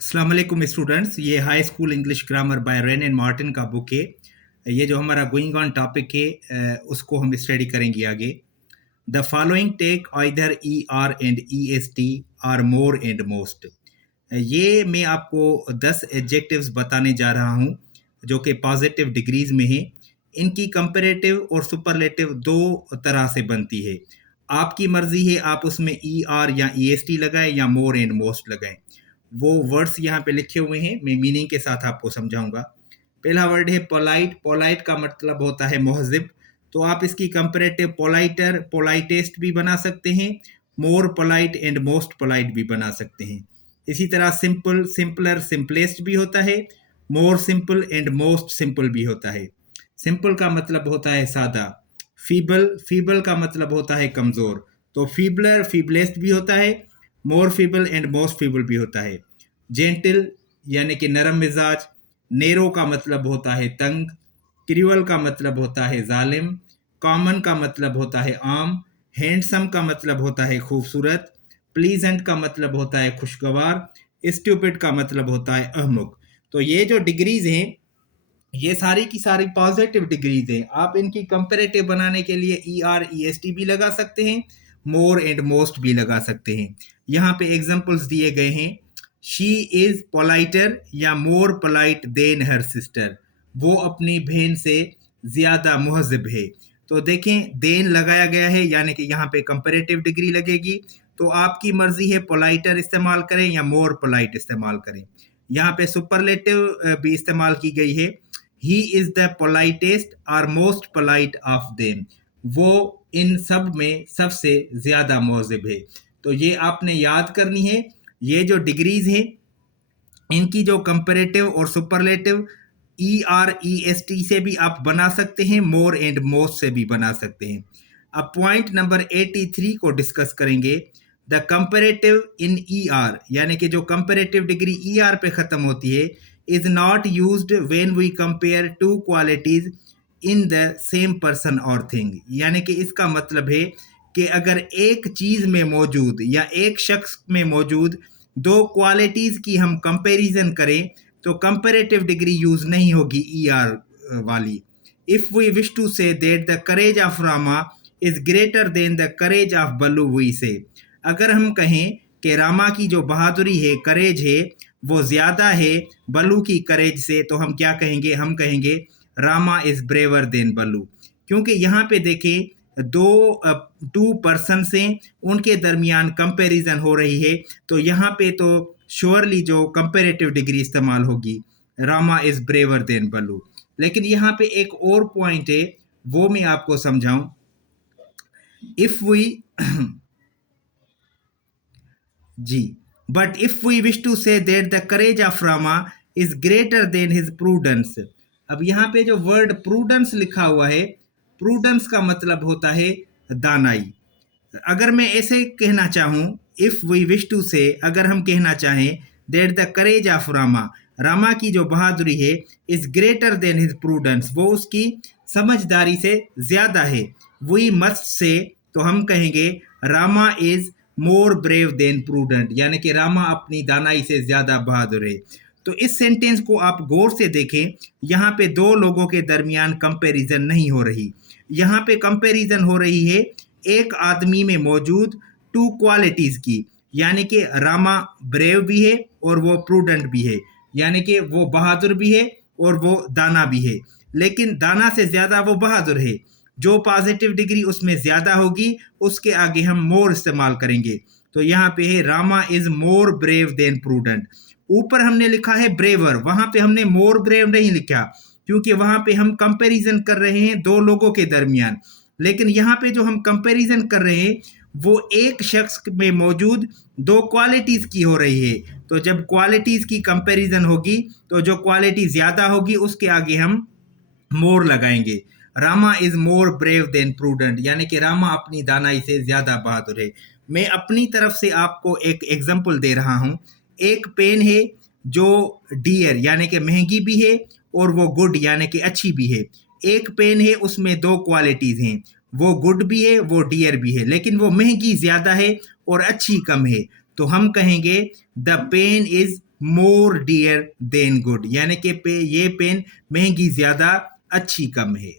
अस्सलाम वालेकुम स्टूडेंट्स। ये high school English grammar bye rain and Martin का बुक है। ये जो हमारा गोइंग ऑन टॉपिक है उसको हम स्टडी करेंगे आगे। The following take either E R and E S T or more and most. ये मैं आपको 10 एडजेक्टिव्स बताने जा रहा हूँ जो कि पॉजिटिव डिग्रीज में है। इनकी कंपैरेटिव और सुपरलेटिव दो तरह से बनती है। आपकी मर्जी है, आप उसमें ई आर या ई एस टी लगाएं या मोर एंड मोस्ट लगाएं। वो वर्ड्स यहाँ पे लिखे हुए हैं, मैं मीनिंग के साथ आपको समझाऊंगा। पहला वर्ड है पोलाइट। पोलाइट का मतलब होता है महजिब, तो आप इसकी कंपैरेटिव पोलाइटर, पोलाइटेस्ट भी बना सकते हैं, मोर पोलाइट एंड मोस्ट पोलाइट भी बना सकते हैं। इसी तरह सिंपल, सिंपलर, सिंपलेस्ट भी होता है, more simple and most simple भी होता है। सिंपल का मतलब होता है सादा। फीबल, फीबल का मतलब होता है कमजोर, तो फीबलर, फीबलेस्ट भी होता है, मोर फीबल एंड मोस्ट फीबल भी होता है। जेंटल यानी कि नरम मिजाज। नेरो का मतलब होता है तंग। क्रूअल का मतलब होता है जालिम। कॉमन का मतलब होता है आम। हैंडसम का मतलब होता है खूबसूरत। प्लीजेंट का मतलब होता है खुशगवार। स्टूपिड का मतलब होता है अहमक। तो ये जो डिग्रीज हैं, ये सारी की सारी पॉजिटिव डिग्रीज हैं। आप इनकी कंपैरेटिव बनाने के लिए E R E S T भी लगा सकते हैं, मोर एंड मोस्ट भी लगा सकते हैं। यहाँ पे एग्जांपल्स दिए गए हैं। शी इज पोलाइटर या more polite than her sister. वो अपनी बहन से ज्यादा मुहज्जब है। तो देखें, देन लगाया गया है यानी कि यहाँ पे कंपैरेटिव डिग्री लगेगी। तो आपकी मर्जी है, पोलाइटर इस्तेमाल करें या मोर पोलाइट इस्तेमाल करें। यहाँ पे सुपरलेटिव भी इस्तेमाल की गई है। ही इज द पोलाइटेस्ट और मोस्ट पोलाइट ऑफ देम। वो इन सब में सबसे ज्यादा मुहज्जब है। तो ये आपने याद करनी है। ये जो डिग्रीज हैं, इनकी जो कंपैरेटिव और superlative E R E S T से भी आप बना सकते हैं, मोर एंड मोस्ट से भी बना सकते हैं। अब पॉइंट नंबर 83 को डिस्कस करेंगे। The comparative in E R यानी कि जो कंपैरेटिव डिग्री ई आर पे खत्म होती है, is not used when we compare two qualities in the same person और थिंग। यानी कि इसका मतलब है कि अगर एक चीज में मौजूद या एक शख्स में मौजूद दो क्वालिटीज की हम कंपैरिजन करें तो कंपैरेटिव डिग्री यूज नहीं होगी ई आर वाली। If we wish to say that the courage of Rama is greater than the courage of Ballu, we say. अगर हम कहें कि रामा की जो बहादुरी है, करेज है, वो ज्यादा है बल्लू की करेज से, तो हम क्या कहेंगे? हम कहेंगे रामा इज ब्रेवर देन बल्लू। क्योंकि यहाँ पे देखें, दो टू पर्सन से उनके दरमियान कंपैरिजन हो रही है, तो यहाँ पे तो श्योरली जो कंपैरेटिव डिग्री इस्तेमाल होगी, रामा इज ब्रेवर देन बल्लू। लेकिन यहाँ पे एक और पॉइंट है, वो मैं आपको समझाऊं। इफ वी जी, but if we wish to say that the courage of Rama is greater than his prudence. अब यहाँ पे जो वर्ड प्रूडेंस लिखा हुआ है, प्रूडेंस का मतलब होता है दानाई। अगर मैं ऐसे कहना चाहूं, इफ वी विश टू से, अगर हम कहना चाहें that the courage of Rama, Rama की जो बहादुरी है, is greater than his prudence, वो उसकी समझदारी से ज्यादा है। वी मस्ट से, तो हम कहेंगे Rama is more brave than prudent, यानी कि रामा अपनी दानाई से ज्यादा बहादुर है। तो इस सेंटेंस को आप गौर से देखें, यहाँ पे दो लोगों के दरमियान कंपैरिजन नहीं हो रही। यहाँ पे कंपैरिजन हो रही है एक आदमी में मौजूद टू क्वालिटीज की, यानी कि रामा ब्रेव भी है और वो प्रूडेंट भी है, यानी कि वो बहादुर भी है और वो दाना भी है। लेकिन दाना से ज्यादा वो बहादुर है। जो पॉजिटिव डिग्री उसमें ज्यादा होगी, उसके आगे हम मोर इस्तेमाल करेंगे। तो यहाँ पे है Rama is more brave than prudent. ऊपर हमने लिखा है ब्रेवर, वहां पे हमने मोर ब्रेव नहीं लिखा, क्योंकि वहां पे हम कंपैरिजन कर रहे हैं दो लोगों के दरमियान। लेकिन यहाँ पे जो हम कंपैरिजन कर रहे हैं, वो एक शख्स में मौजूद दो क्वालिटीज की हो रही है। तो जब क्वालिटीज की कंपैरिजन होगी, तो जो क्वालिटी ज्यादा होगी उसके आगे हम मोर लगाएंगे। Rama is more brave than prudent, यानी कि रामा अपनी दानाई से ज्यादा बहादुर है। मैं अपनी तरफ से आपको एक एग्जांपल दे रहा हूं। एक पेन है जो डियर यानी कि महंगी भी है और वो गुड यानी कि अच्छी भी है। एक पेन है, उसमें दो क्वालिटीज हैं, वो गुड भी है, वो डियर भी है, लेकिन वो महंगी ज्यादा है और अच्छी कम है। तो हम कहेंगे the pen is more dear than good, यानी कि ये पेन महंगी ज्यादा अच्छी कम है।